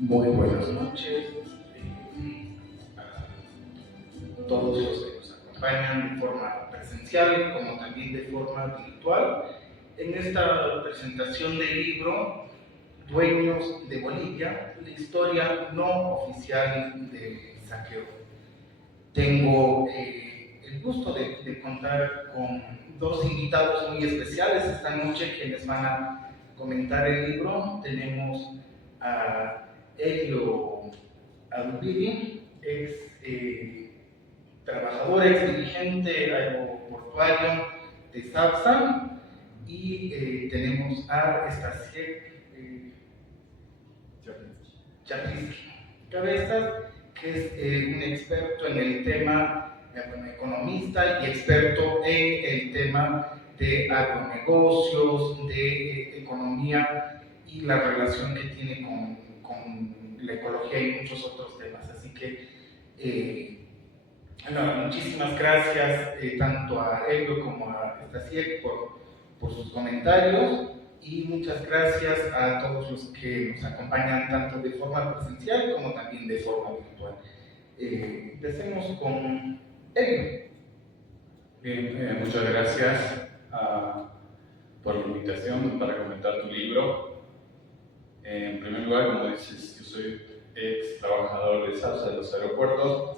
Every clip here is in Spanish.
Muy buenas noches a todos los que nos acompañan de forma presencial como también de forma virtual en esta presentación del libro Dueños de Bolivia, la historia no oficial del saqueo. Tengo el gusto de contar con dos invitados muy especiales esta noche quienes van a comentar el libro. Tenemos a Elio Adubiri, ex trabajador, ex dirigente aeroportuario de SAPSA, y tenemos a Stasiek Chapinsky Cabezas, que es un experto en el tema, economista y experto en el tema de agronegocios, de economía y la relación que tiene con la ecología y muchos otros temas. Así que, muchísimas gracias tanto a Elio como a Stasiek por sus comentarios, y muchas gracias a todos los que nos acompañan tanto de forma presencial como también de forma virtual. Empecemos con Elio. Bien, muchas gracias por la invitación para comentar tu libro. En primer lugar, como dices, yo soy ex trabajador de SAPSA de los aeropuertos,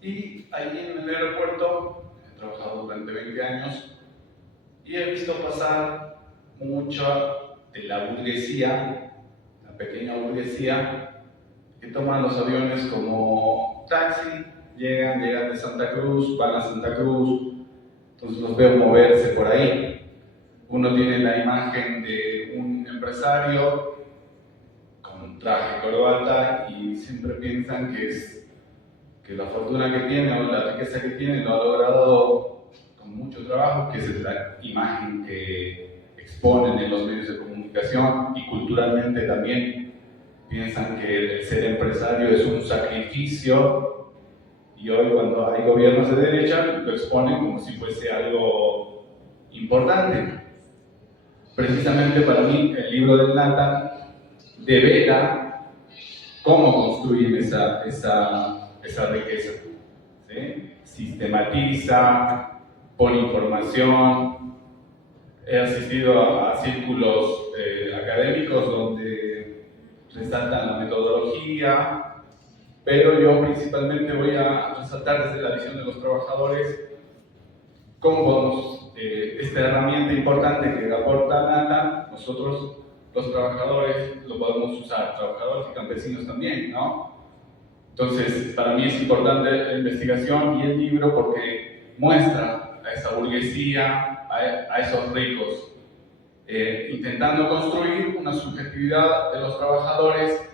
y allí en el aeropuerto he trabajado durante 20 años y he visto pasar mucha de la burguesía, la pequeña burguesía, que toman los aviones como taxi, llegan de Santa Cruz, van a Santa Cruz. Entonces los veo moverse por ahí. Uno tiene la imagen de un empresario con traje, corbata, y siempre piensan que la fortuna que tiene o la riqueza que tiene lo ha logrado con mucho trabajo, que esa es la imagen que exponen en los medios de comunicación, y culturalmente también piensan que el ser empresario es un sacrificio. Y hoy, cuando hay gobiernos de derecha, lo exponen como si fuese algo importante. Precisamente para mí, el libro del Nata devela cómo construyen esa riqueza, ¿sí? Sistematiza, pone información. He asistido a círculos académicos donde resaltan la metodología, pero yo principalmente voy a resaltar desde la visión de los trabajadores cómo podemos, esta herramienta importante que aporta Nata, nosotros los trabajadores lo podemos usar, trabajadores y campesinos también, ¿no? Entonces, para mí es importante la investigación y el libro porque muestra a esa burguesía, a esos ricos, intentando construir una subjetividad de los trabajadores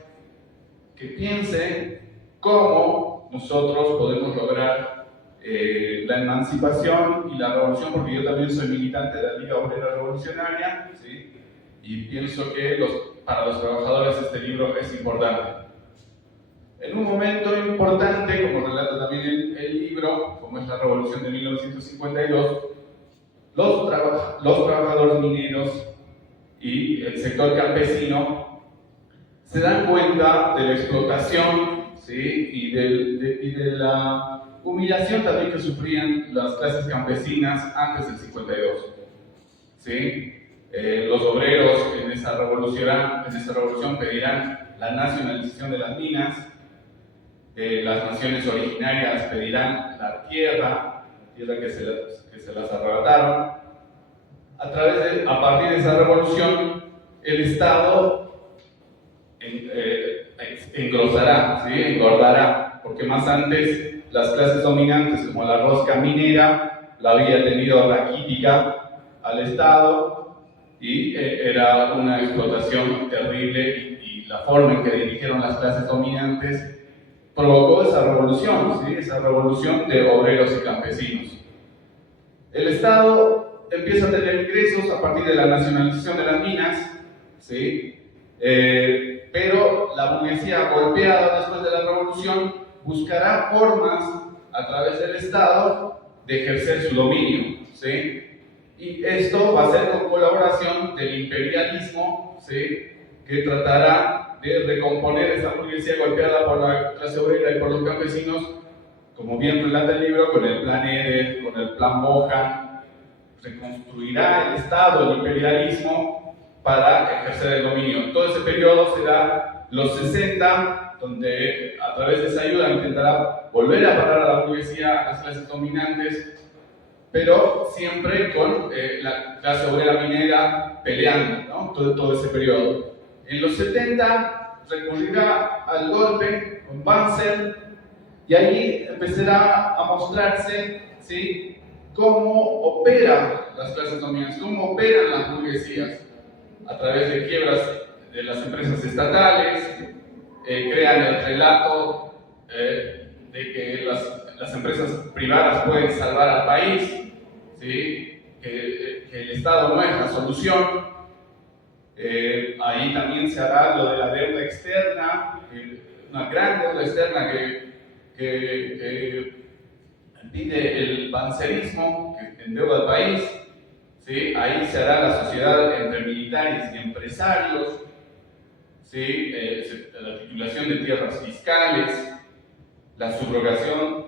que piense cómo nosotros podemos lograr la emancipación y la revolución, porque yo también soy militante de la Liga Obrera Revolucionaria, ¿sí? Y pienso que para los trabajadores este libro es importante. En un momento importante, como relata también el libro, como es la Revolución de 1952, los trabajadores mineros y el sector campesino se dan cuenta de la explotación, ¿sí? y de la humillación también que sufrían las clases campesinas antes del 52. ¿Sí? Los obreros en esa revolución pedirán la nacionalización de las minas, las naciones originarias pedirán la tierra que se las arrebataron. A partir de esa revolución, el Estado engrosará, ¿sí? Engordará, porque más antes las clases dominantes, como la rosca minera, la había tenido raquítica al Estado, y era una explotación terrible, y la forma en que dirigieron las clases dominantes provocó esa revolución, ¿sí? Esa revolución de obreros y campesinos. El Estado empieza a tener ingresos a partir de la nacionalización de las minas, ¿sí? Pero la burguesía, golpeada después de la revolución, buscará formas a través del Estado de ejercer su dominio, ¿sí? Y esto va a ser con colaboración del imperialismo, ¿sí? Que tratará de recomponer esa burguesía golpeada por la clase obrera y por los campesinos, como bien relata el libro, con el plan Eder, con el plan Mohan, reconstruirá el Estado, el imperialismo, para ejercer el dominio. Todo ese periodo será los 60, donde a través de esa ayuda intentará volver a parar a la burguesía, a las clases dominantes, pero siempre con la clase obrera minera peleando, ¿no? Todo ese periodo. En los 70 recurrirá al golpe con Banzer, y ahí empezará a mostrarse, ¿sí?, cómo operan las clases dominantes, cómo operan las burguesías a través de quiebras de las empresas estatales. Crean el relato de que las empresas privadas pueden salvar al país, ¿sí?, que el Estado no es la solución. Ahí también se hará lo de la deuda externa, una gran deuda externa que pide el bancerismo, que endeuda al país. ¿Sí? Ahí se hará la sociedad entre militares y empresarios, ¿sí? La titulación de tierras fiscales, la subrogación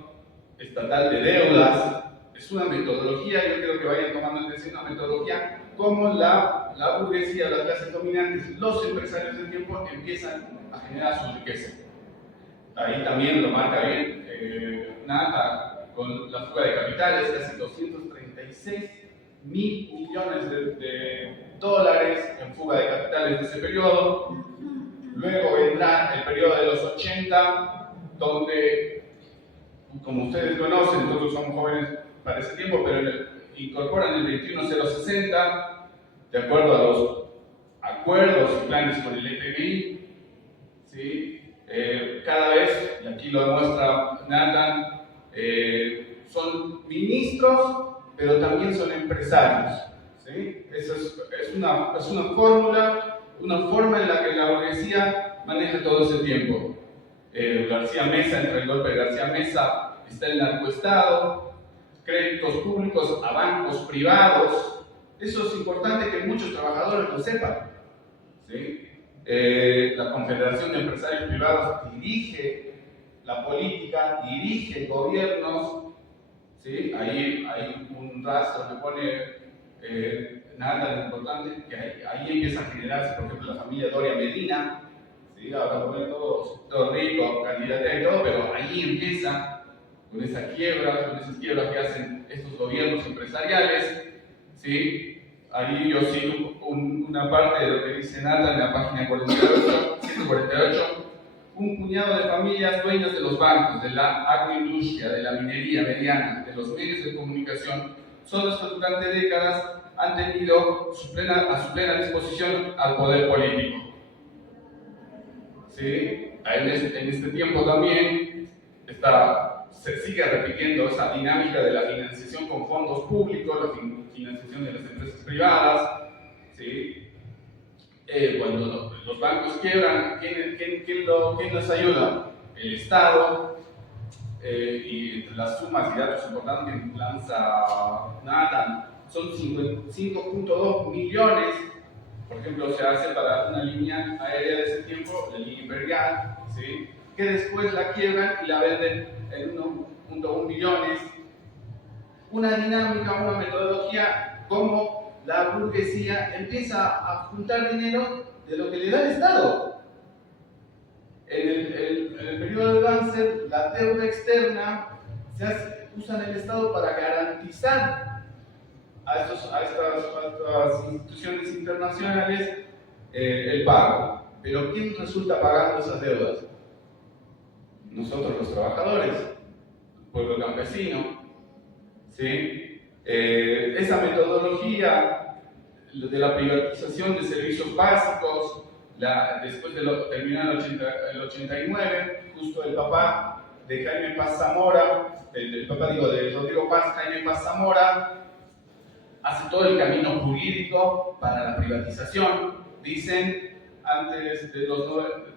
estatal de deudas. Es una metodología, yo creo que vayan tomando atención, una metodología como la burguesía, las clases dominantes, los empresarios del tiempo empiezan a generar su riqueza. Ahí también lo marca bien Nata con la fuga de capitales, casi 236 mil millones de dólares en fuga de capitales de ese periodo. Luego vendrá el periodo de los 80, donde, como ustedes conocen, nosotros somos jóvenes para ese tiempo, pero incorporan el 21060, de acuerdo a los acuerdos y planes con el FMI, ¿sí? Cada vez, y aquí lo demuestra Nathan, son ministros, pero también son empresarios, ¿sí? Eso es una fórmula, una forma en la que la burguesía maneja todo ese tiempo. García Meza, entre el golpe de García Meza, está el narcoestado, créditos públicos a bancos privados. Eso es importante que muchos trabajadores lo sepan, ¿sí? La Confederación de Empresarios Privados dirige la política, dirige gobiernos, ¿sí? Ahí hay un rastro que pone nada de importante, que ahí empieza a generarse, por ejemplo, la familia Doria Medina, ¿sí? Ahora poner todo rico, candidatea y todo, pero ahí empieza con esas quiebras que hacen estos gobiernos empresariales, ¿sí? Ahí yo sigo una parte de lo que dice Nata en la página 148. Un puñado de familias dueñas de los bancos, de la agroindustria, de la minería mediana, de los medios de comunicación, son los que durante décadas han tenido a su plena disposición al poder político. ¿Sí? En este tiempo también se sigue repitiendo esa dinámica de la financiación con fondos públicos, la financiación de las empresas privadas, ¿sí? Cuando los bancos quiebran, ¿quién nos ayuda? El Estado. Y entre las sumas y datos importantes que lanza Nathan, son 5.2 millones, por ejemplo, se hace para una línea aérea de ese tiempo, la línea imperial, ¿sí?, que después la quiebran y la venden en 1.1 millones. Una dinámica, una metodología, como la burguesía empieza a juntar dinero de lo que le da el Estado. En el periodo de Banzer, la deuda externa usa en el Estado para garantizar a estas instituciones internacionales el pago. Pero ¿quién resulta pagando esas deudas? Nosotros los trabajadores, el pueblo campesino, ¿sí? Esa metodología de la privatización de servicios básicos, después de terminar el 89, justo el papá de Jaime Paz Zamora, de Rodrigo Paz, Jaime Paz Zamora, hace todo el camino jurídico para la privatización. Dicen, antes de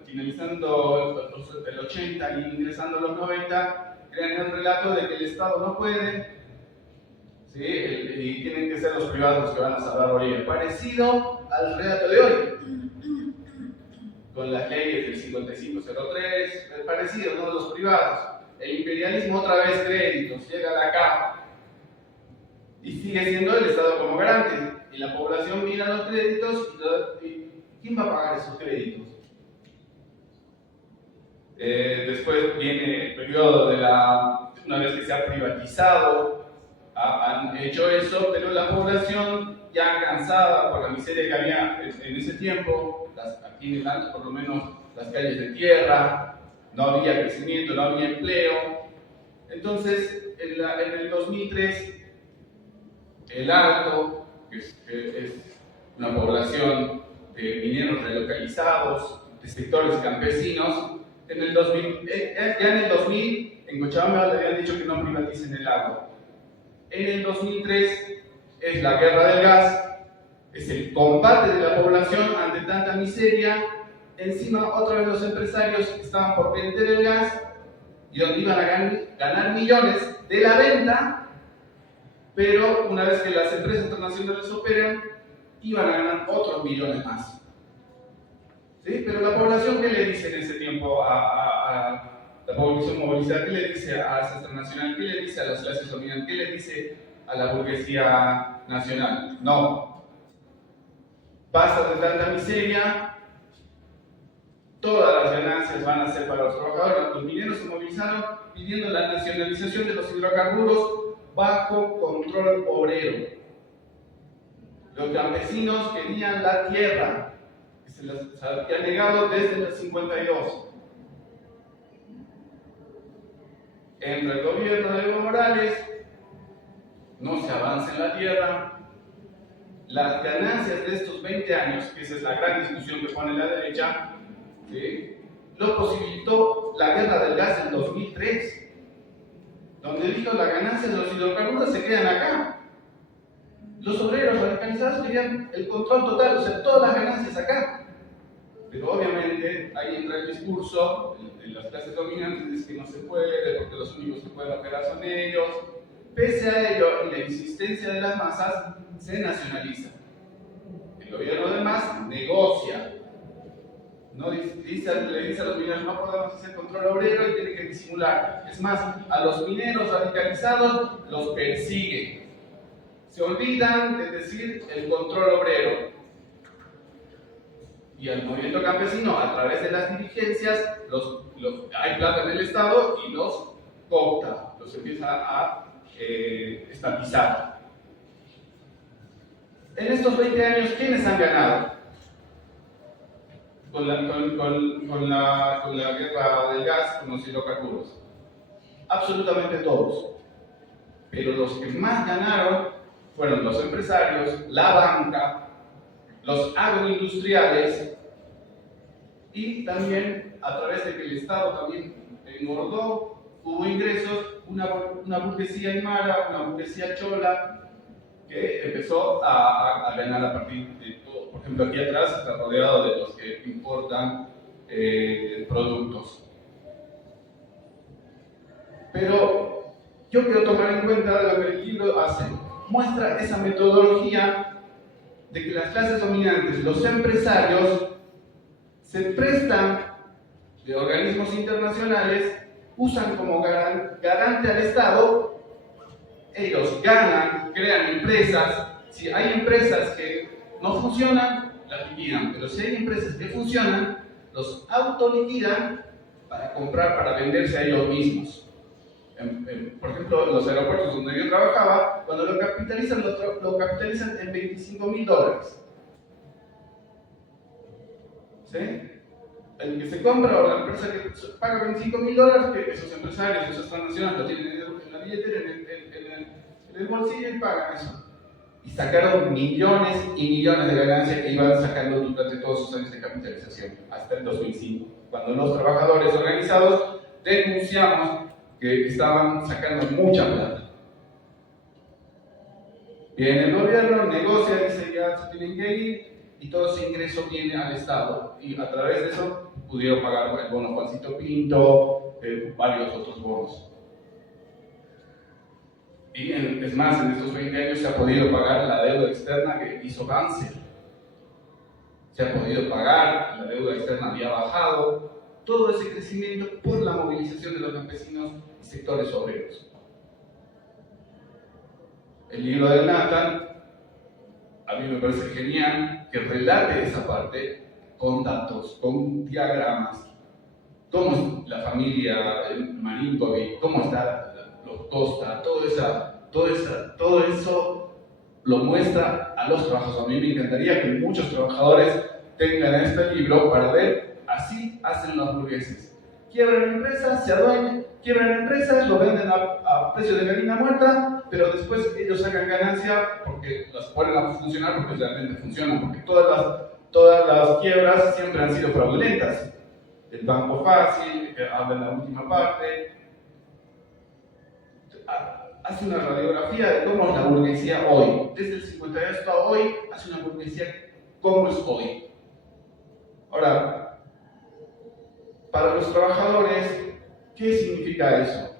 finalizando el 80 y ingresando a los 90, crean el relato de que el Estado no puede, ¿sí?, y tienen que ser los privados los que van a salvar Bolivia. Parecido al relato de hoy. con las leyes del 5503, parecido, ¿no? Los privados. El imperialismo otra vez créditos, llega a la caja y sigue siendo el Estado como garante. Y la población mira los créditos y ¿quién va a pagar esos créditos? Después viene el periodo de una vez que se ha privatizado, han hecho eso, pero la población ya cansada por la miseria que había en ese tiempo, aquí en el Alto por lo menos las calles de tierra, no había crecimiento, no había empleo. Entonces, en el 2003, el Alto, que es una población de mineros relocalizados, de sectores campesinos, ya en el 2000, en Cochabamba le habían dicho que no privaticen el agua. En el 2003 es la guerra del gas, es el combate de la población ante tanta miseria. Encima, otra vez los empresarios estaban por vender el gas y donde iban a ganar millones de la venta, pero una vez que las empresas transnacionales operan, iban a ganar otros millones más. ¿Sí? Pero la población, ¿qué le dice en ese tiempo a la población movilizada? ¿Qué le dice a esa transnacional? ¿Qué le dice a las clases dominantes? ¿Qué le dice a la burguesía nacional? No. Basta de tanta miseria, todas las ganancias van a ser para los trabajadores. Los mineros se movilizaron pidiendo la nacionalización de los hidrocarburos bajo control obrero. Los campesinos querían la tierra, que se les había negado desde el 52. Entra el gobierno de Evo Morales, no se avanza en la tierra. Las ganancias de estos 20 años, que esa es la gran discusión que pone la derecha, ¿sí?, lo posibilitó la guerra del gas en 2003, donde dijo las ganancias de los hidrocarburos se quedan acá. Los obreros radicalizados querían el control total, o sea, todas las ganancias acá. Pero obviamente ahí entra el discurso de las clases dominantes que no se puede, porque los únicos que pueden operar son ellos. Pese a ello, y la insistencia de las masas, se nacionaliza. El gobierno además negocia. No le dice a los mineros: no podemos hacer control obrero y tienen que disimular. Es más, a los mineros radicalizados los persigue. Se olvidan de decir el control obrero. Y al movimiento campesino, a través de las dirigencias, hay plata en el Estado y los coopta, los empieza a estatizar. En estos 20 años, ¿quiénes han ganado con la guerra del gas, con los hidrocarburos? Absolutamente todos. Pero los que más ganaron fueron los empresarios, la banca, los agroindustriales, y también a través de que el Estado también engordó, hubo ingresos, una burguesía aymara, una burguesía chola, que empezó a ganar a partir de todo. Por ejemplo, aquí atrás está rodeado de los que importan productos. Pero yo quiero tomar en cuenta lo que el libro hace. Muestra esa metodología de que las clases dominantes, los empresarios, se prestan de organismos internacionales, usan como garante al Estado. Ellos ganan, crean empresas. Si hay empresas que no funcionan, las liquidan. Pero si hay empresas que funcionan, los autoliquidan para comprar, para venderse a ellos mismos. Por ejemplo, los aeropuertos donde yo trabajaba, cuando lo capitalizan en $25.000. ¿Sí? El que se compra o la empresa que paga $25.000, que esos empresarios, esos transnacionales lo tienen en la billetera, en el bolsillo, y pagan eso. Y sacaron millones y millones de ganancias que iban sacando durante todos sus años de capitalización, hasta el 2005, cuando los trabajadores organizados denunciamos que estaban sacando mucha plata. Viene el gobierno, negocia, dice ya se tienen que ir, y todo ese ingreso viene al Estado, y a través de eso pudieron pagar el bono Juancito Pinto, varios otros bonos. Y es más, en estos 20 años se ha podido pagar la deuda externa que hizo cáncer. se ha podido pagar, la deuda externa había bajado, todo ese crecimiento por la movilización de los campesinos y sectores obreros. El libro de Nathan, a mí me parece genial que relate esa parte con datos, con diagramas, cómo es la familia Marinkovic, cómo está los Costa, todo eso lo muestra a los trabajadores. A mí me encantaría que muchos trabajadores tengan este libro para ver, así hacen los burgueses. Quiebran empresas, se adueñan, quiebran empresas, lo venden a precio de gallina muerta, pero después ellos sacan ganancia porque las ponen a funcionar porque realmente funcionan, porque todas las quiebras siempre han sido fraudulentas. El banco fácil, que habla en la última parte, hace una radiografía de cómo es la burguesía hoy. Desde el 52 hasta hoy, hace una burguesía cómo es hoy. Ahora, para los trabajadores, ¿qué significa eso?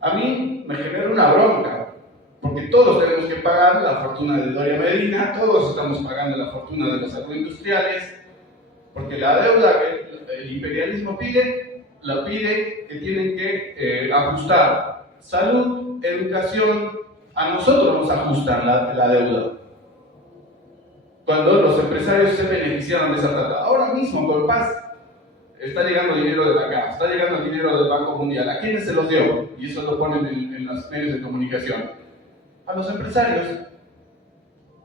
A mí me genera una bronca, porque todos tenemos que pagar la fortuna de Doria Medina, todos estamos pagando la fortuna de los agroindustriales, porque la deuda que el imperialismo pide, la pide que tienen que ajustar salud, educación, a nosotros nos ajustan la deuda. Cuando los empresarios se beneficiaron de esa plata. Ahora mismo, con Paz, está llegando dinero de acá, está llegando el dinero del Banco Mundial. ¿A quiénes se los dio? Y eso lo ponen en los medios de comunicación. A los empresarios.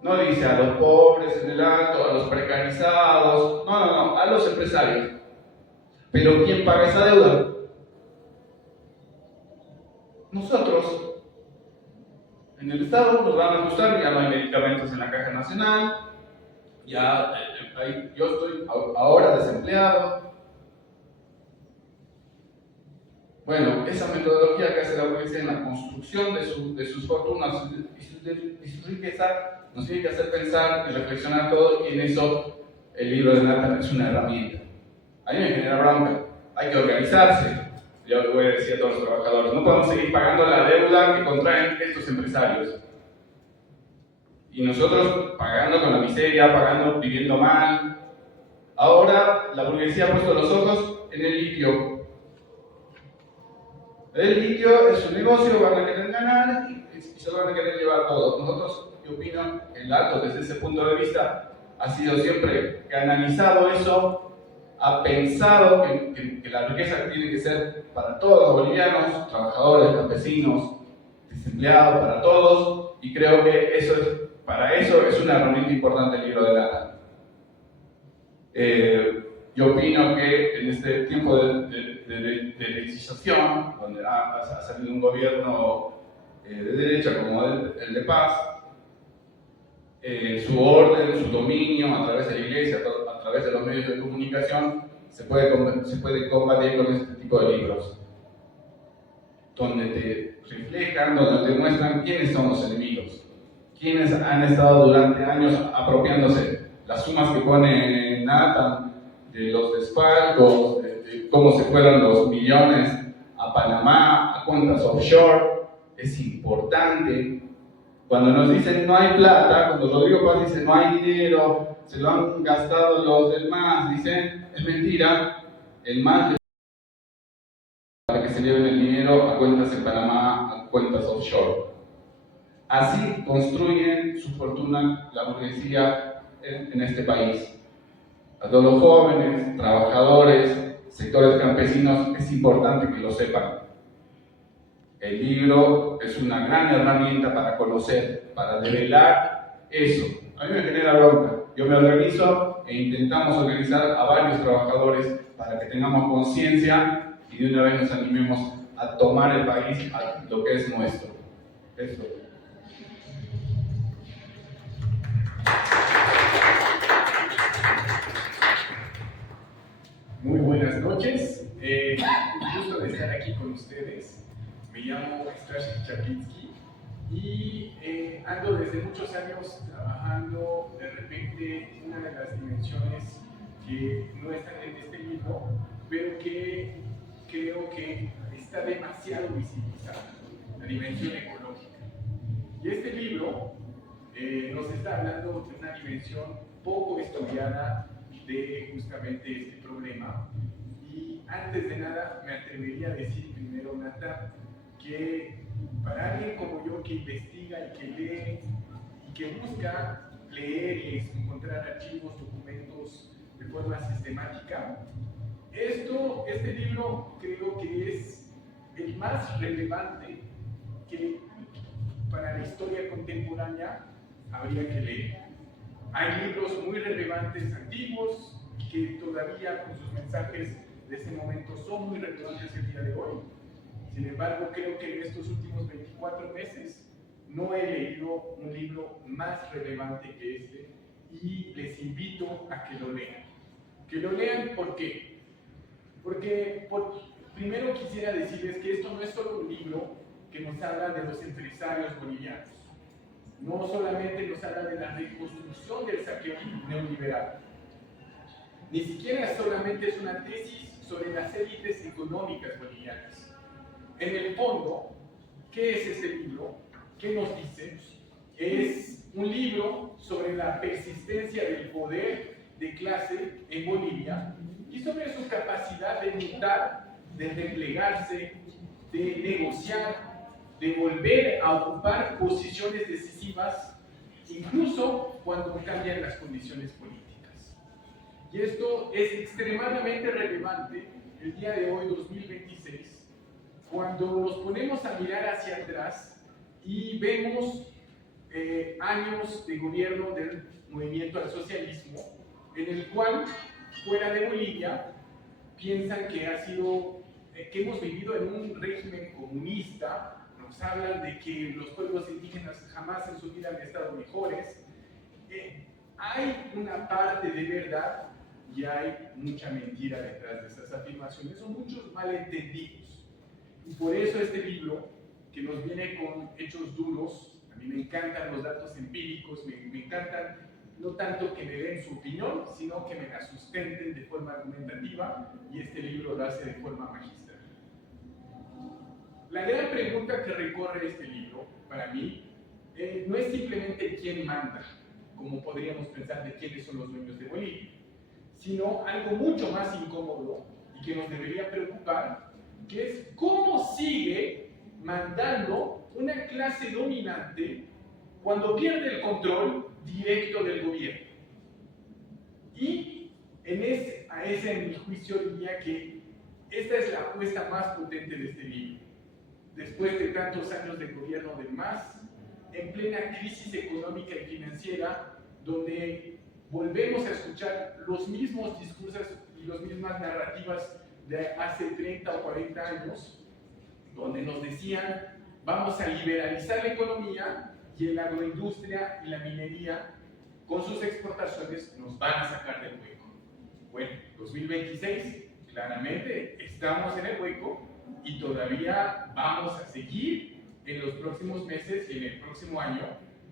No dice a los pobres en el alto, a los precarizados. No, a los empresarios. Pero ¿quién paga esa deuda? Nosotros. En el Estado nos van a ajustar, ya no hay medicamentos en la Caja Nacional, ya yo estoy ahora desempleado. Bueno, esa metodología que hace la burguesía en la construcción de sus fortunas y su riqueza nos tiene que hacer pensar y reflexionar todo, y en eso el libro de Nathan es una herramienta. A mí me genera bronca, hay que organizarse. Yo le voy a decir a todos los trabajadores, no podemos seguir pagando la deuda que contraen estos empresarios. Y nosotros pagando con la miseria, viviendo mal. Ahora la burguesía ha puesto los ojos en el litio. El litio es un negocio, van a querer ganar y se lo van a querer llevar todo. Nosotros, yo opino, el Alto, desde ese punto de vista, ha sido siempre canalizado eso, ha pensado que la riqueza tiene que ser para todos los bolivianos, trabajadores, campesinos, desempleados, para todos, y creo que para eso es una herramienta importante el libro de Nathan. Yo opino que en este tiempo de legislación, donde ha salido un gobierno de derecha como el de Paz, su orden, su dominio a través de la iglesia, a través de los medios de comunicación, se puede combatir con este tipo de libros, donde te reflejan, donde te muestran quiénes son los enemigos, quiénes han estado durante años apropiándose. Las sumas que pone Nathan de los desfalcos, de cómo se fueron los millones a Panamá, a cuentas offshore, es importante. Cuando nos dicen no hay plata, cuando Rodrigo Paz dice no hay dinero, se lo han gastado los del MAS, dicen, es mentira, el MAS para que se lleven el dinero a cuentas en Panamá, a cuentas offshore. Así construyen su fortuna la burguesía en este país. A todos los jóvenes, trabajadores, sectores campesinos, es importante que lo sepan. El libro es una gran herramienta para conocer, para develar eso. A mí me genera bronca. Yo me organizo e intentamos organizar a varios trabajadores para que tengamos conciencia y de una vez nos animemos a tomar el país a lo que es nuestro. Eso. Muy buenas noches, un gusto de estar aquí con ustedes. Me llamo Strash Chapitsky y ando desde muchos años trabajando. De repente, una de las dimensiones que no están en este libro, pero que creo que está demasiado visibilizada, la dimensión ecológica. Y este libro nos está hablando de una dimensión poco estudiada de justamente este problema. Y antes de nada me atrevería a decir primero, Nata, que para alguien como yo que investiga y que lee y que busca leer y encontrar archivos, documentos de forma sistemática, este libro creo que es el más relevante que para la historia contemporánea habría que leer. Hay libros muy relevantes antiguos que todavía con sus mensajes de ese momento son muy relevantes el día de hoy. Sin embargo, creo que en estos últimos 24 meses no he leído un libro más relevante que este y les invito a que lo lean. Que lo lean, ¿por qué? Porque primero quisiera decirles que esto no es solo un libro que nos habla de los empresarios bolivianos. No solamente nos habla de la reconstrucción del saqueo neoliberal. Ni siquiera solamente es una tesis sobre las élites económicas bolivianas. En el fondo, ¿qué es este libro? ¿Qué nos dice? Es un libro sobre la persistencia del poder de clase en Bolivia y sobre su capacidad de mutar, de replegarse, de negociar, de volver a ocupar posiciones decisivas, incluso cuando cambian las condiciones políticas. Y esto es extremadamente relevante el día de hoy, 2026, cuando nos ponemos a mirar hacia atrás y vemos años de gobierno del movimiento al socialismo, en el cual, fuera de Bolivia, piensan que que hemos vivido en un régimen comunista. Nos hablan de que los pueblos indígenas jamás en su vida han estado mejores. Hay una parte de verdad y hay mucha mentira detrás de esas afirmaciones, son muchos malentendidos. Y por eso este libro, que nos viene con hechos duros, a mí me encantan los datos empíricos, me encantan no tanto que me den su opinión, sino que me la sustenten de forma argumentativa, y este libro lo hace de forma magistral. La gran pregunta que recorre este libro, para mí, no es simplemente quién manda, como podríamos pensar de quiénes son los dueños de Bolivia, sino algo mucho más incómodo y que nos debería preocupar, que es cómo sigue mandando una clase dominante cuando pierde el control directo del gobierno. Y en mi juicio diría que esta es la apuesta más potente de este libro. Después de tantos años de gobierno del MAS, en plena crisis económica y financiera, donde volvemos a escuchar los mismos discursos y las mismas narrativas de hace 30 o 40 años, donde nos decían, vamos a liberalizar la economía y la agroindustria y la minería, con sus exportaciones, nos van a sacar del hueco. Bueno, 2026, claramente estamos en el hueco y todavía vamos a seguir en los próximos meses y en el próximo año,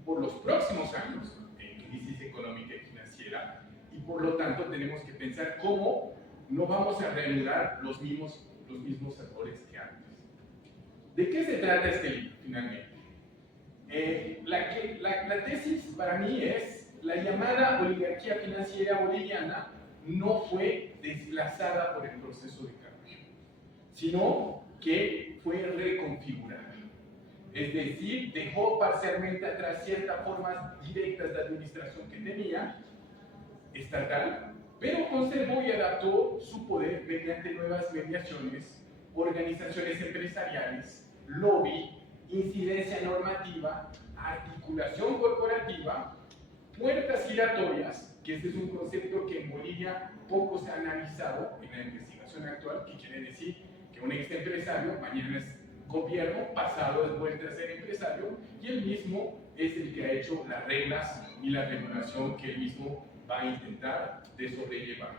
por los próximos años, en crisis económica y financiera, y por lo tanto tenemos que pensar cómo no vamos a reanudar los mismos errores que antes. ¿De qué se trata este libro, finalmente? La tesis para mí es: la llamada oligarquía financiera boliviana no fue desplazada por el proceso de cambio, sino que fue reconfigurada. Es decir, dejó parcialmente atrás ciertas formas directas de administración que tenía, estatal, pero conservó y adaptó su poder mediante nuevas mediaciones, organizaciones empresariales, lobby, incidencia normativa, articulación corporativa, puertas giratorias, que este es un concepto que en Bolivia poco se ha analizado en la investigación actual, que quiere decir que un ex empresario mañana es gobierno, pasado es vuelta a ser empresario, y él mismo es el que ha hecho las reglas y la regulación que él mismo va a intentar de sobrellevar.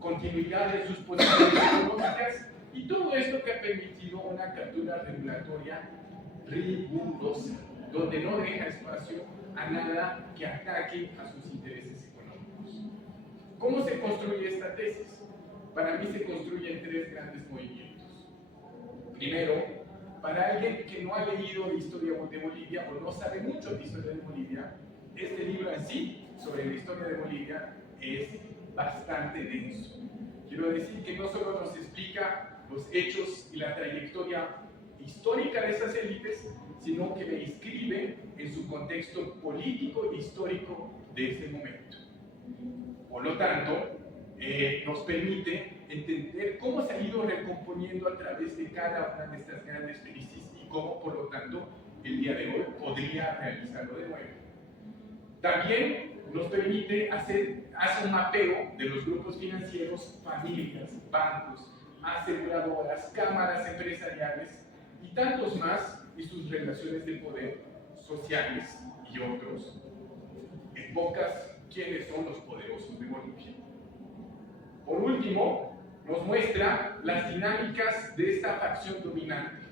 Continuidad de sus posiciones económicas, y todo esto que ha permitido una captura regulatoria rigurosa, donde no deja espacio a nada que ataque a sus intereses económicos. ¿Cómo se construye esta tesis? Para mí se construye en tres grandes movimientos. Primero, para alguien que no ha leído de historia de Bolivia o no sabe mucho de historia de Bolivia, este libro en sí, sobre la historia de Bolivia, es bastante denso. Quiero decir que no solo nos explica los hechos y la trayectoria histórica de esas élites, sino que le inscribe en su contexto político e histórico de ese momento. Por lo tanto, nos permite entender cómo se ha ido recomponiendo a través de cada una de estas grandes crisis y cómo, por lo tanto, el día de hoy podría realizarlo de nuevo. También nos permite hacer un mapeo de los grupos financieros, familias, bancos, aseguradoras, cámaras empresariales y tantos más, y sus relaciones de poder sociales y otros. En pocas, ¿quiénes son los poderosos de Bolivia? Por último, nos muestra las dinámicas de esta facción dominante.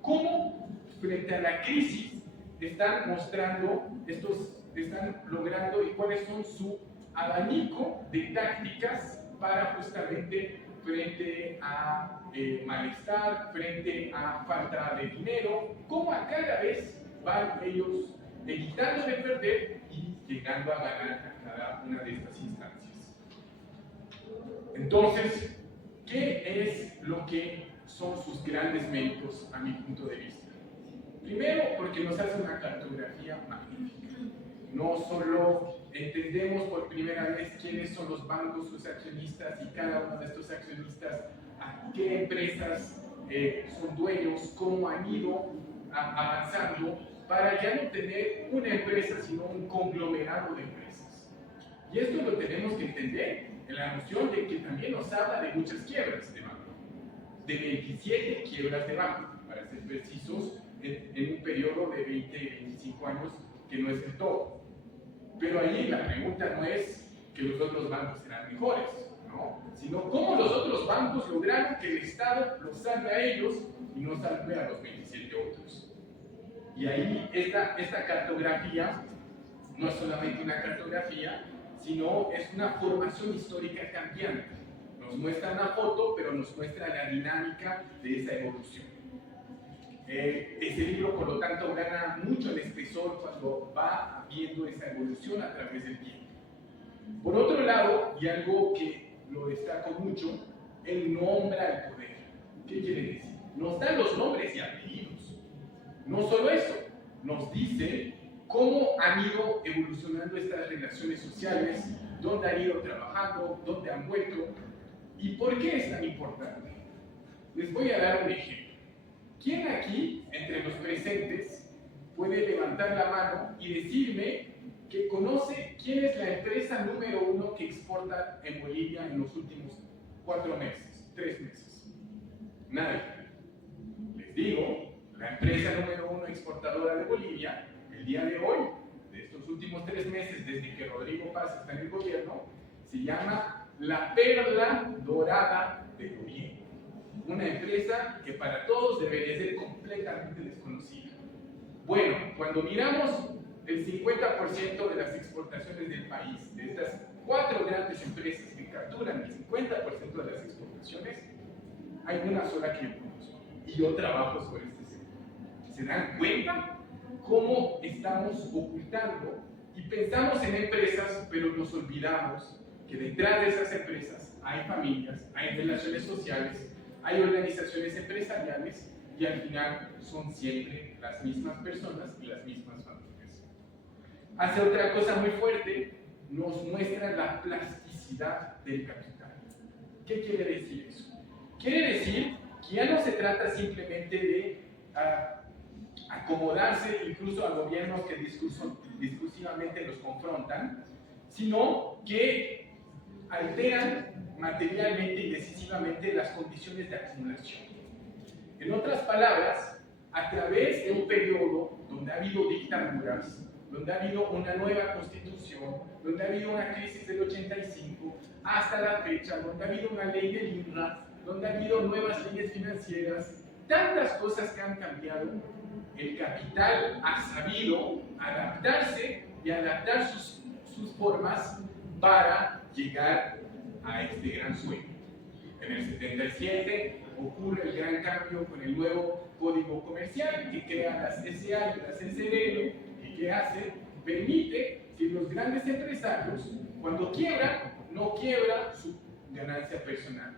Cómo, frente a la crisis, están logrando y cuáles son su abanico de tácticas para justamente frente a malestar, frente a falta de dinero, cómo a cada vez van ellos evitando de perder y llegando a ganar a cada una de estas instancias. Entonces, ¿qué es lo que son sus grandes méritos a mi punto de vista? Primero, porque nos hace una cartografía magnífica. No solo entendemos por primera vez quiénes son los bancos, sus accionistas y cada uno de estos accionistas, a qué empresas son dueños, cómo han ido avanzando para ya no tener una empresa, sino un conglomerado de empresas. Y esto lo tenemos que entender en la noción de que también nos habla de muchas quiebras de banco, de 27 quiebras de banco, para ser precisos, en un periodo de 20-25 años, que no es el todo. Pero ahí la pregunta no es que los otros bancos eran mejores, ¿no? Sino cómo los otros bancos lograron que el Estado los salve a ellos y no salve a los 27 otros. Y ahí esta cartografía no es solamente una cartografía, sino es una formación histórica cambiante. Nos muestra una foto, pero nos muestra la dinámica de esa evolución. Ese libro, por lo tanto, gana mucho el espesor cuando va viendo esa evolución a través del tiempo. Por otro lado, y algo que lo destaco mucho, él nombra el poder. ¿Qué quiere decir? Nos da los nombres y apellidos. No solo eso, nos dice cómo han ido evolucionando estas relaciones sociales, dónde han ido trabajando, dónde han vuelto y por qué es tan importante. Les voy a dar un ejemplo. ¿Quién aquí, entre los presentes, puede levantar la mano y decirme que conoce quién es la empresa número 1 que exporta en Bolivia en los últimos 4 meses, 3 meses? Nadie. Les digo, la empresa número 1 exportadora de Bolivia, el día de hoy, de estos últimos 3 meses, desde que Rodrigo Paz está en el gobierno, se llama La Perla Dorada del Gobierno. Una empresa que para todos debería ser completamente desconocida. Bueno, cuando miramos el 50% de las exportaciones del país, de estas 4 grandes empresas que capturan el 50% de las exportaciones, hay una sola que yo conozco y yo trabajo sobre este sector. ¿Se dan cuenta cómo estamos ocultando y pensamos en empresas, pero nos olvidamos que detrás de esas empresas hay familias, hay relaciones sociales, hay organizaciones empresariales y al final son siempre las mismas personas y las mismas familias? Hace otra cosa muy fuerte, nos muestra la plasticidad del capital. ¿Qué quiere decir eso? Quiere decir que ya no se trata simplemente de acomodarse incluso a gobiernos que discursivamente los confrontan, sino que alteran materialmente y decisivamente las condiciones de acumulación. En otras palabras, a través de un periodo donde ha habido dictaduras, donde ha habido una nueva constitución, donde ha habido una crisis del 85, hasta la fecha, donde ha habido una ley del INRA, donde ha habido nuevas leyes financieras, tantas cosas que han cambiado, el capital ha sabido adaptarse y adaptar sus formas para llegar a este gran sueño. En el 77 ocurre el gran cambio con el nuevo Código Comercial que crea las SA y las SRL y que permite que los grandes empresarios Cuando quiebra, no quiebra su ganancia personal,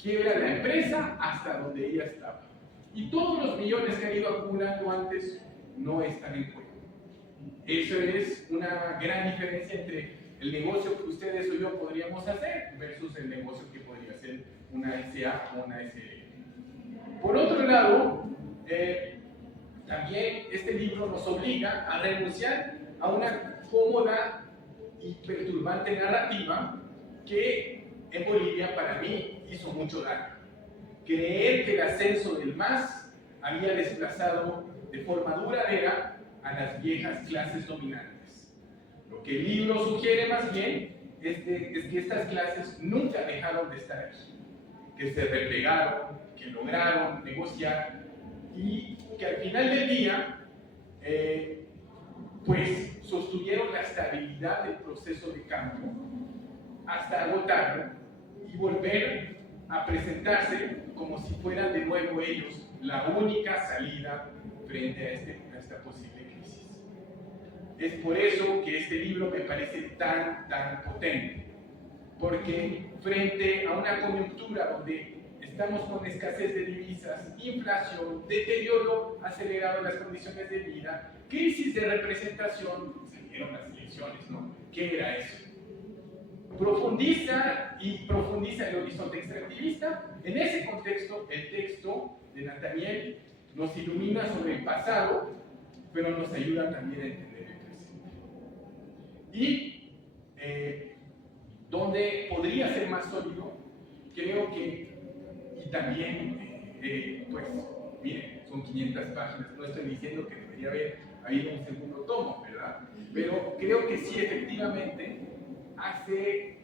quiebra la empresa hasta donde ella estaba. Y todos los millones que han ido acumulando antes no están en juego. Eso es una gran diferencia entre el negocio que ustedes o yo podríamos hacer versus el negocio que podría hacer una SA o una SL. Por otro lado, también este libro nos obliga a renunciar a una cómoda y perturbante narrativa que en Bolivia para mí hizo mucho daño. Creer que el ascenso del MAS había desplazado de forma duradera a las viejas clases dominantes. Lo que el libro sugiere más bien es que estas clases nunca dejaron de estar aquí, que se replegaron, que lograron negociar y que al final del día pues sostuvieron la estabilidad del proceso de cambio hasta agotarlo y volver a presentarse como si fueran de nuevo ellos la única salida frente a esta posible crisis. Es por eso que este libro me parece tan potente, porque frente a una coyuntura donde estamos con escasez de divisas, inflación, deterioro acelerado de las condiciones de vida, crisis de representación, salieron las elecciones, ¿no? ¿Qué era eso? Profundiza el horizonte extractivista. En ese contexto, el texto de Nathaniel nos ilumina sobre el pasado, pero nos ayuda también a entender el presente. Y donde podría ser más sólido, creo que, y también, pues, miren, son 500 páginas, no estoy diciendo que debería haber habido un segundo tomo, ¿verdad? Pero creo que sí, efectivamente, hace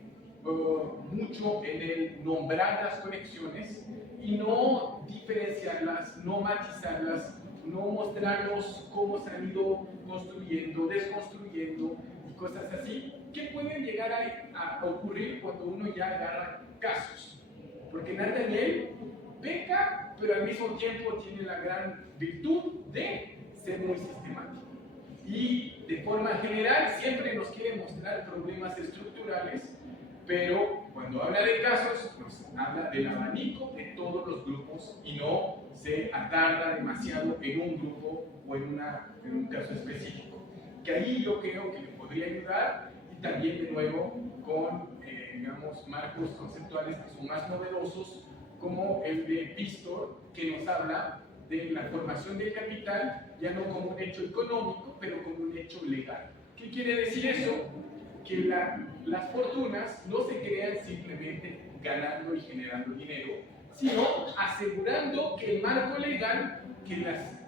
mucho en el nombrar las conexiones y no diferenciarlas, no matizarlas, no mostrarnos cómo se han ido construyendo, desconstruyendo y cosas así, que pueden llegar a ocurrir cuando uno ya agarra casos. Porque Nathaniel peca, pero al mismo tiempo tiene la gran virtud de ser muy sistemático. Y de forma general siempre nos quiere mostrar problemas estructurales, pero cuando habla de casos, nos habla del abanico de todos los grupos y no se atarda demasiado en un grupo o en un caso específico. Que ahí yo creo que le podría ayudar, y también de nuevo con, digamos, marcos conceptuales que son más novedosos, como el de Pistor, que nos habla de la formación del capital, ya no como un hecho económico, pero como un hecho legal. ¿Qué quiere decir eso? Que las fortunas no se crean simplemente ganando y generando dinero, sino asegurando que el marco legal que las,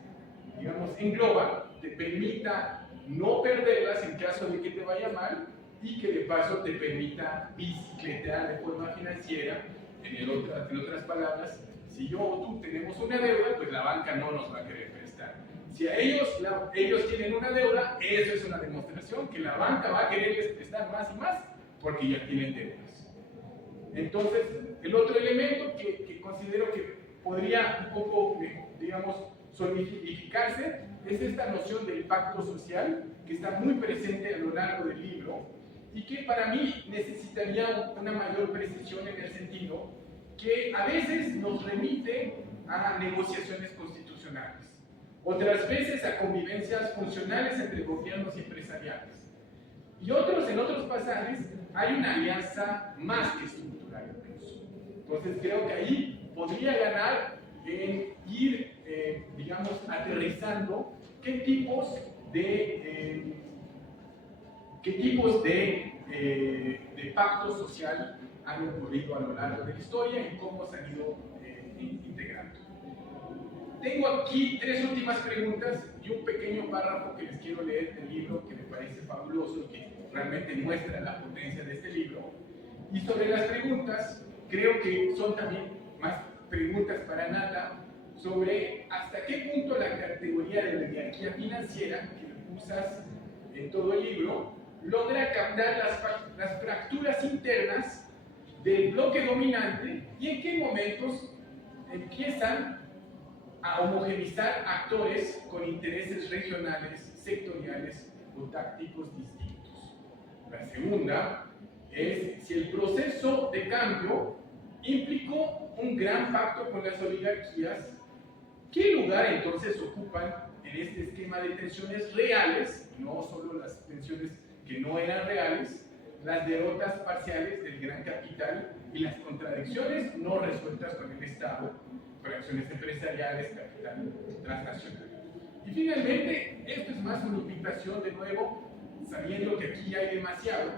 digamos, engloba te permita no perderlas en caso de que te vaya mal y que de paso te permita bicicletear de forma financiera. En otras palabras, si yo o tú tenemos una deuda, pues la banca no nos va a querer prestar. Si a ellos tienen una deuda, eso es una demostración que la banca va a quererles prestar más y más porque ya tienen deudas. Entonces, el otro elemento que considero que podría un poco, digamos, solidificarse es esta noción del pacto social que está muy presente a lo largo del libro y que para mí necesitaría una mayor precisión en el sentido que a veces nos remite a negociaciones constitucionales, otras veces a convivencias funcionales entre gobiernos y empresariales, y en otros pasajes hay una alianza más que estructural incluso. Entonces creo que ahí podría ganar en ir, digamos, aterrizando qué tipos de pacto social han ocurrido a lo largo de la historia y cómo se han ido integrando. Tengo aquí 3 últimas preguntas y un pequeño párrafo que les quiero leer del libro que me parece fabuloso y que realmente muestra la potencia de este libro. Y sobre las preguntas, creo que son también más preguntas para Nata sobre hasta qué punto la categoría de la oligarquía financiera que usas en todo el libro logra captar las fracturas internas del bloque dominante y en qué momentos empiezan a homogenizar actores con intereses regionales, sectoriales o tácticos distintos. La segunda es si el proceso de cambio implicó un gran pacto con las oligarquías. ¿Qué lugar entonces ocupan en este esquema de tensiones reales, no solo las tensiones que no eran reales, las derrotas parciales del gran capital y las contradicciones no resueltas con el Estado, con acciones empresariales, capital transnacional? Y finalmente, esto es más una invitación de nuevo, sabiendo que aquí hay demasiado,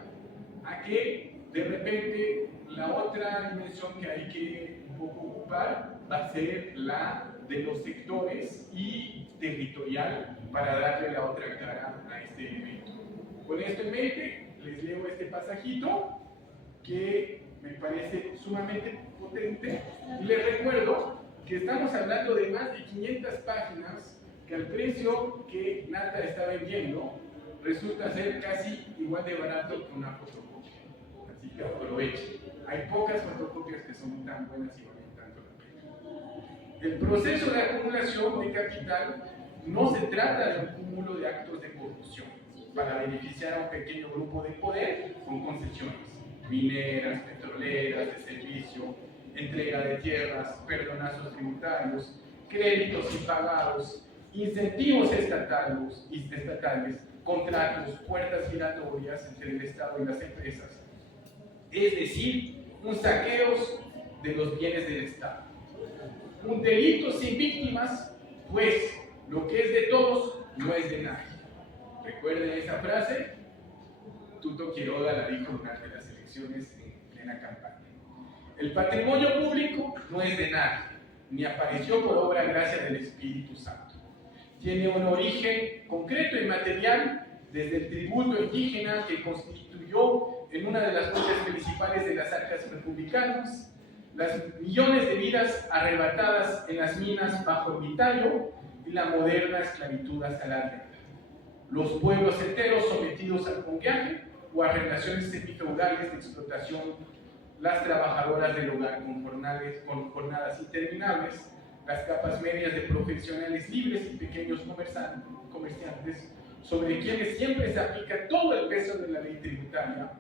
a que de repente la otra dimensión que hay que un poco ocupar va a ser la de los sectores y territorial para darle la otra cara a este evento. Con esto en mente, les leo este pasajito que me parece sumamente potente y les recuerdo que estamos hablando de más de 500 páginas que al precio que Nata está vendiendo resulta ser casi igual de barato que una fotocopia. Así que aprovechen. Hay pocas fotocopias que son tan buenas y valen tanto la pena. El proceso de acumulación de capital no se trata de un cúmulo de actos de corrupción para beneficiar a un pequeño grupo de poder con concesiones mineras, petroleras, de servicio, entrega de tierras, perdonazos tributarios, créditos impagados, incentivos estatales, contratos, puertas giratorias entre el Estado y las empresas. Es decir, un saqueo de los bienes del Estado. Un delito sin víctimas, pues lo que es de todos no es de nadie. ¿Recuerden esa frase? Tuto Quiroga la dijo durante las elecciones en plena campaña. El patrimonio público no es de nadie, ni apareció por obra gracia del Espíritu Santo. Tiene un origen concreto y material desde el tributo indígena que constituyó en una de las fuentes principales de las arcas republicanas, las millones de vidas arrebatadas en las minas bajo el Vitayo y la moderna esclavitud asalariada. Los pueblos enteros sometidos al conguaje o a relaciones semifeudales de explotación, las trabajadoras del hogar con jornadas interminables, las capas medias de profesionales libres y pequeños comerciantes, sobre quienes siempre se aplica todo el peso de la ley tributaria,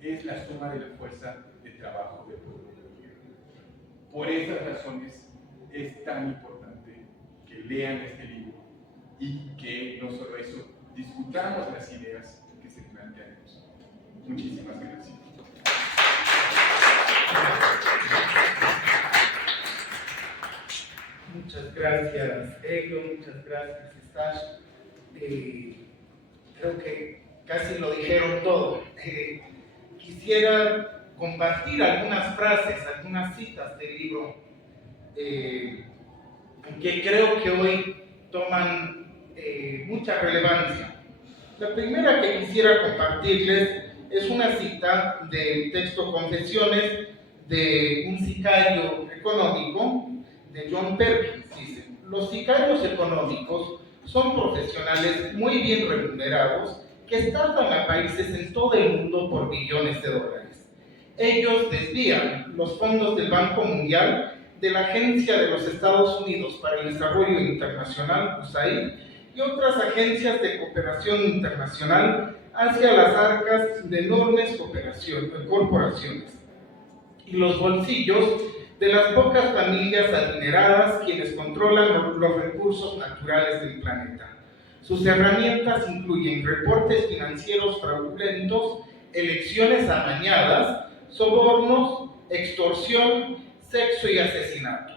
es la suma de la fuerza de trabajo del pueblo. Por esas razones es tan importante que lean este libro y que no solo eso, discutamos las ideas que se plantean. Muchísimas gracias. Muchas gracias, Elio, muchas gracias, Stash. Creo que casi lo dijeron todo. Quisiera compartir algunas frases, algunas citas del libro que creo que hoy toman mucha relevancia. La primera que quisiera compartirles es una cita del texto Confesiones de un sicario económico de John Perkins. Dice: los sicarios económicos son profesionales muy bien remunerados que estafan a países en todo el mundo por billones de dólares. Ellos desvían los fondos del Banco Mundial, de la Agencia de los Estados Unidos para el Desarrollo Internacional, USAID, y otras agencias de cooperación internacional hacia las arcas de enormes corporaciones y los bolsillos de las pocas familias adineradas quienes controlan los recursos naturales del planeta. Sus herramientas incluyen reportes financieros fraudulentos, elecciones amañadas, sobornos, extorsión, sexo y asesinato.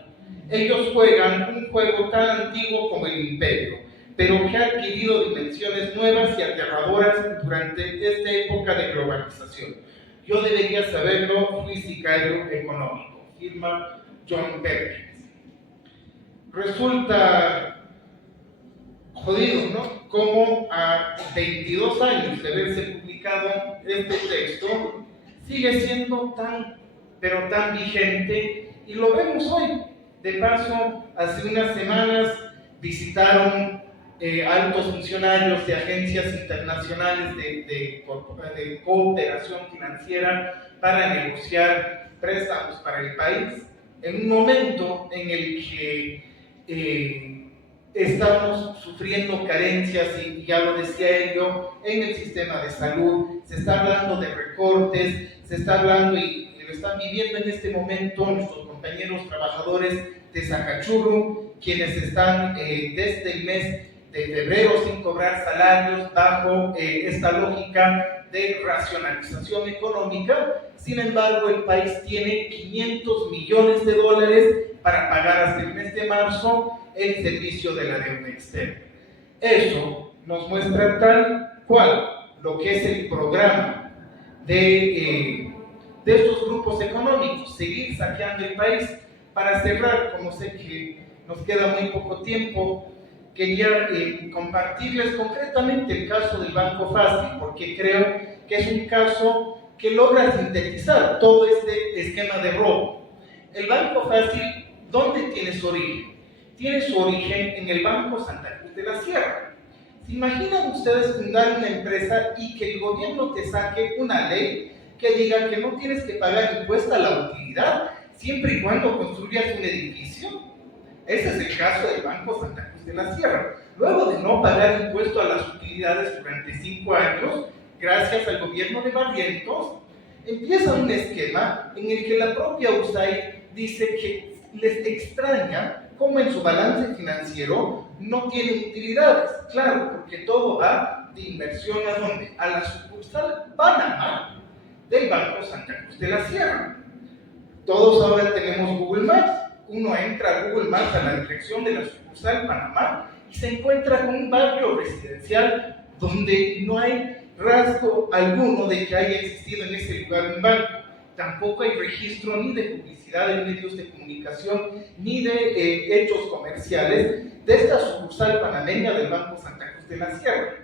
Ellos juegan un juego tan antiguo como el imperio, pero que ha adquirido dimensiones nuevas y aterradoras durante esta época de globalización. Yo debería saberlo, fui sicario económico. Firma John Perkins. Resulta jodido, ¿no? Como a 22 años de haberse publicado este texto, sigue siendo pero tan vigente, y lo vemos hoy. De paso, hace unas semanas visitaron altos funcionarios de agencias internacionales de cooperación financiera para negociar préstamos para el país, en un momento en el que estamos sufriendo carencias, y ya lo decía Elio, en el sistema de salud. Se está hablando de recortes, se se está hablando y lo están viviendo en este momento nuestros compañeros trabajadores de Sacachurro, quienes están desde el mes de febrero sin cobrar salarios bajo esta lógica de racionalización económica. Sin embargo, el país tiene 500 millones de dólares para pagar hasta el mes de marzo el servicio de la deuda externa. Eso nos muestra tal cual lo que es el programa de estos grupos económicos, seguir saqueando el país. Para cerrar, como sé que nos queda muy poco tiempo, quería compartirles concretamente el caso del Banco Fácil, porque creo que es un caso que logra sintetizar todo este esquema de robo. El Banco Fácil, ¿dónde tiene su origen? Tiene su origen en el Banco Santa Cruz de la Sierra. ¿Se imaginan ustedes fundar una empresa y que el gobierno te saque una ley que diga que no tienes que pagar impuesto a la utilidad siempre y cuando construyas un edificio? Ese es el caso del Banco Santa Cruz de la Sierra. Luego de no pagar impuesto a las utilidades durante 5 años, gracias al gobierno de Barrientos, empieza un esquema en el que la propia USAID dice que les extraña cómo en su balance financiero no tienen utilidades. Claro, porque todo va de inversión ¿a dónde? A la sucursal Panamá del Banco Santa Cruz de la Sierra. Todos ahora tenemos Google Maps. Uno entra a Google Maps a la dirección de la sucursal Panamá y se encuentra con un barrio residencial donde no hay rasgo alguno de que haya existido en ese lugar un banco. Tampoco hay registro ni de publicidad en medios de comunicación ni de hechos comerciales de esta sucursal panameña del Banco Santa Cruz de la Sierra.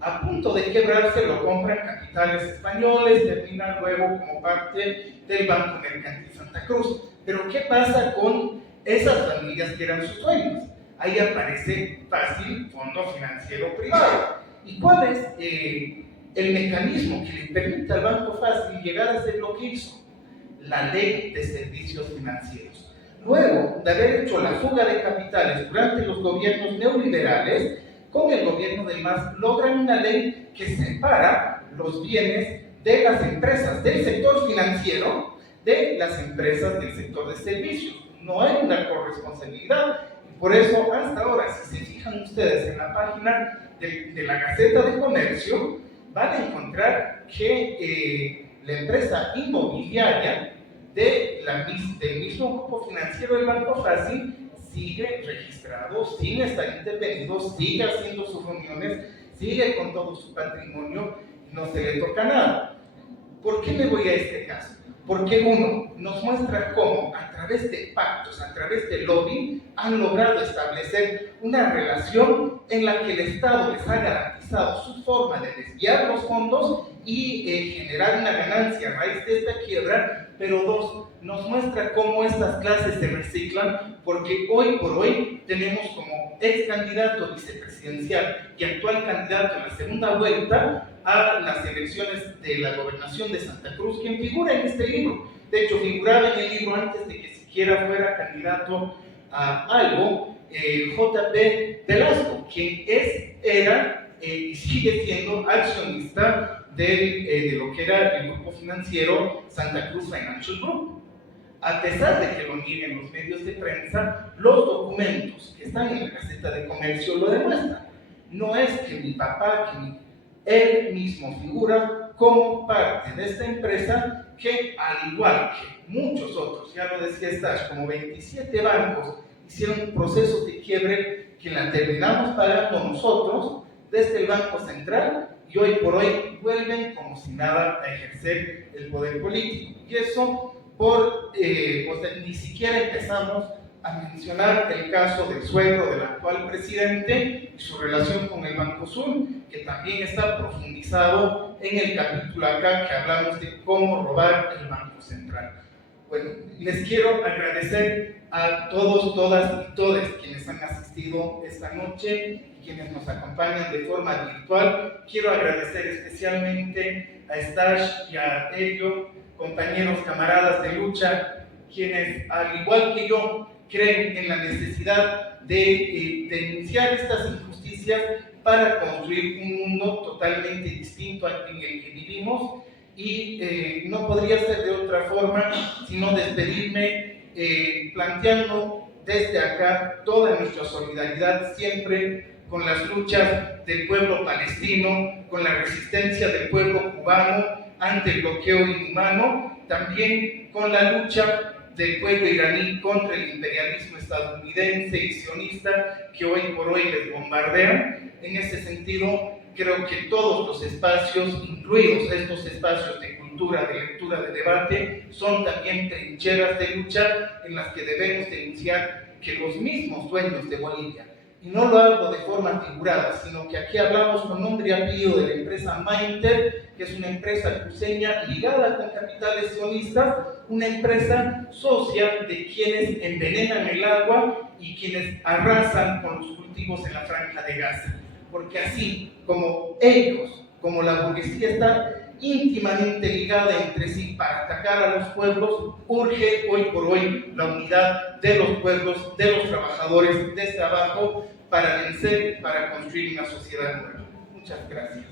A punto de quebrarse, lo compran capitales españoles, termina luego como parte del Banco Mercantil Santa Cruz. Pero ¿qué pasa con esas familias que eran sus dueños? Ahí aparece Fácil, Fondo Financiero Privado. ¿Y cuál es el mecanismo que le permite al Banco Fácil llegar a hacer lo que hizo? La Ley de Servicios Financieros. Luego de haber hecho la fuga de capitales durante los gobiernos neoliberales, con el gobierno del MAS logran una ley que separa los bienes de las empresas del sector financiero de las empresas del sector de servicios. No hay una corresponsabilidad. Por eso, hasta ahora, si se fijan ustedes en la página de la Gaceta de Comercio, van a encontrar que la empresa inmobiliaria del mismo grupo financiero del Banco Fácil sigue registrado, sin estar intervenido, sigue haciendo sus reuniones, sigue con todo su patrimonio, no se le toca nada. ¿Por qué me voy a este caso? Porque uno nos muestra cómo a través de pactos, a través de lobby, han logrado establecer una relación en la que el Estado les ha garantizado su forma de desviar los fondos y generar una ganancia a raíz de esta quiebra, pero dos, nos muestra cómo estas clases se reciclan, porque hoy por hoy tenemos como ex candidato vicepresidencial y actual candidato en la segunda vuelta a las elecciones de la gobernación de Santa Cruz, quien figura en este libro. De hecho, figuraba en el libro antes de que siquiera fuera candidato a algo, JP Velasco, quien era y sigue siendo accionista de lo que era el grupo financiero Santa Cruz Financial Group. A pesar de que lo nieguen los medios de prensa, los documentos que están en la Gaceta de Comercio lo demuestran. No es que mi papá, él mismo figura como parte de esta empresa que, al igual que muchos otros, ya lo decía Stash, como 27 bancos hicieron procesos de quiebre que la terminamos pagando nosotros desde el Banco Central, y hoy por hoy vuelven como si nada a ejercer el poder político. Y eso ni siquiera empezamos a mencionar el caso del suegro del actual presidente y su relación con el Banco Sur, que también está profundizado en el capítulo acá que hablamos de cómo robar el Banco Central. Bueno, les quiero agradecer a todos, todas y todes quienes han asistido esta noche y quienes nos acompañan de forma virtual. Quiero agradecer especialmente a Stash y a Elio, compañeros, camaradas de lucha, quienes, al igual que yo, creen en la necesidad de denunciar estas injusticias para construir un mundo totalmente distinto al en el que vivimos. y no podría ser de otra forma sino despedirme planteando desde acá toda nuestra solidaridad siempre con las luchas del pueblo palestino, con la resistencia del pueblo cubano ante el bloqueo inhumano, también con la lucha del pueblo iraní contra el imperialismo estadounidense y sionista que hoy por hoy les bombardean. En ese sentido, creo que todos los espacios, incluidos estos espacios de cultura, de lectura, de debate, son también trincheras de lucha en las que debemos denunciar que los mismos dueños de Bolivia, y no lo hago de forma figurada, sino que aquí hablamos con nombre y apellido de la empresa Mainter, que es una empresa cruceña ligada con capitales sionistas, una empresa socia de quienes envenenan el agua y quienes arrasan con los cultivos en la Franja de Gaza. Porque así como ellos, como la burguesía está íntimamente ligada entre sí para atacar a los pueblos, urge hoy por hoy la unidad de los pueblos, de los trabajadores desde abajo, para vencer, para construir una sociedad nueva. Muchas gracias.